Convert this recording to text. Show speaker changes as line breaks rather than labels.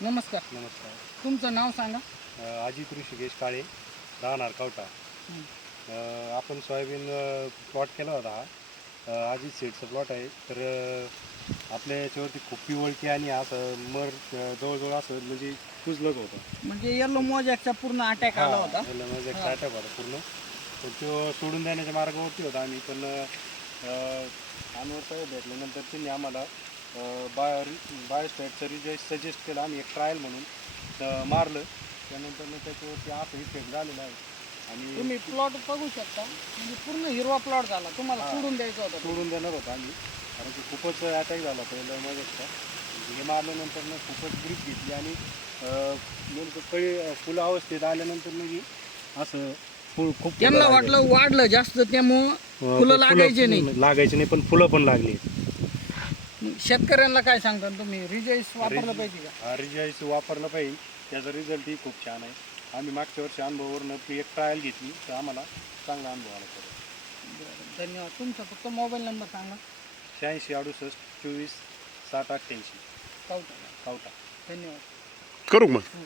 नमस्कार.
नमस्कार.
तुमचं नाव सांगा.
अ, अजित ऋषिकेश काळे राहणार कवटा.
हं.
अ, आपण सोयाबीन प्लॉट केला होता हा. अ, अजित सीडचा प्लॉट आहे. तर अ, आपल्या याच्यावरती खूप पिवळकी आणि असं मर अ, जवळजवळ असं म्हणजे कुजलत होतं.
म्हणजे येलो मोजॅकचा पूर्ण अटॅक आला होता.
हा, याला म्हणजे
हा.
अटॅक होता पूर्ण. तर तो सोडून देण्याच्या मार्गावरती होता आम्ही. पण अनवर साहेब भेटल्यानंतर त्यांनी आम्हाला बाय बायोस्टॅटचं रिजल्ट सजेस्ट केलं आम्ही एक ट्रायल म्हणून अ, मारलं त्यानंतर त्याच्यावरती असं इफेक्ट झालेला आहे आणि
तुम्ही प्लॉट बघू शकता म्हणजे पूर्ण हिरवा प्लॉट झाला तुम्हाला
हा.
सोडून द्यायचा होता तो.
सोडून देणार होतो आम्ही कारण की खूपच अटॅक झाला पहिलं मजेचा हे मारल्यानंतर मग खूपच ग्रीप घेतली आणि अं, नेमकं कळी फुल अवस्थेत आल्यानंतर मग असं फुल खूप फुलं
त्यांना. वाटलं वाढलं जास्त त्यामुळं
अं,
फुलं लागायचे नाही.
लागायचे नाही पण फुलं पण लागली
शेतकऱ्यांना काय सांगता तुम्ही? रिजॉईस वापरलं पाहिजे का?
हा रिजाईस वापरलं पाहिजे. त्याचा रिझल्टही खूप छान आहे. आम्ही मागच्या वर्षी अनुभवावरनं ती एक ट्रायल घेतली तर आम्हाला चांगला अनुभव आला परत
बरं, धन्यवाद. तुमचा फक्त मोबाईल नंबर सांगा.
शहाऐंशी अडुसष्ट चोवीस साठ अठ्ठ्याऐंशी.
कावटा.
कावटा.
धन्यवाद.
करू मग?
हं.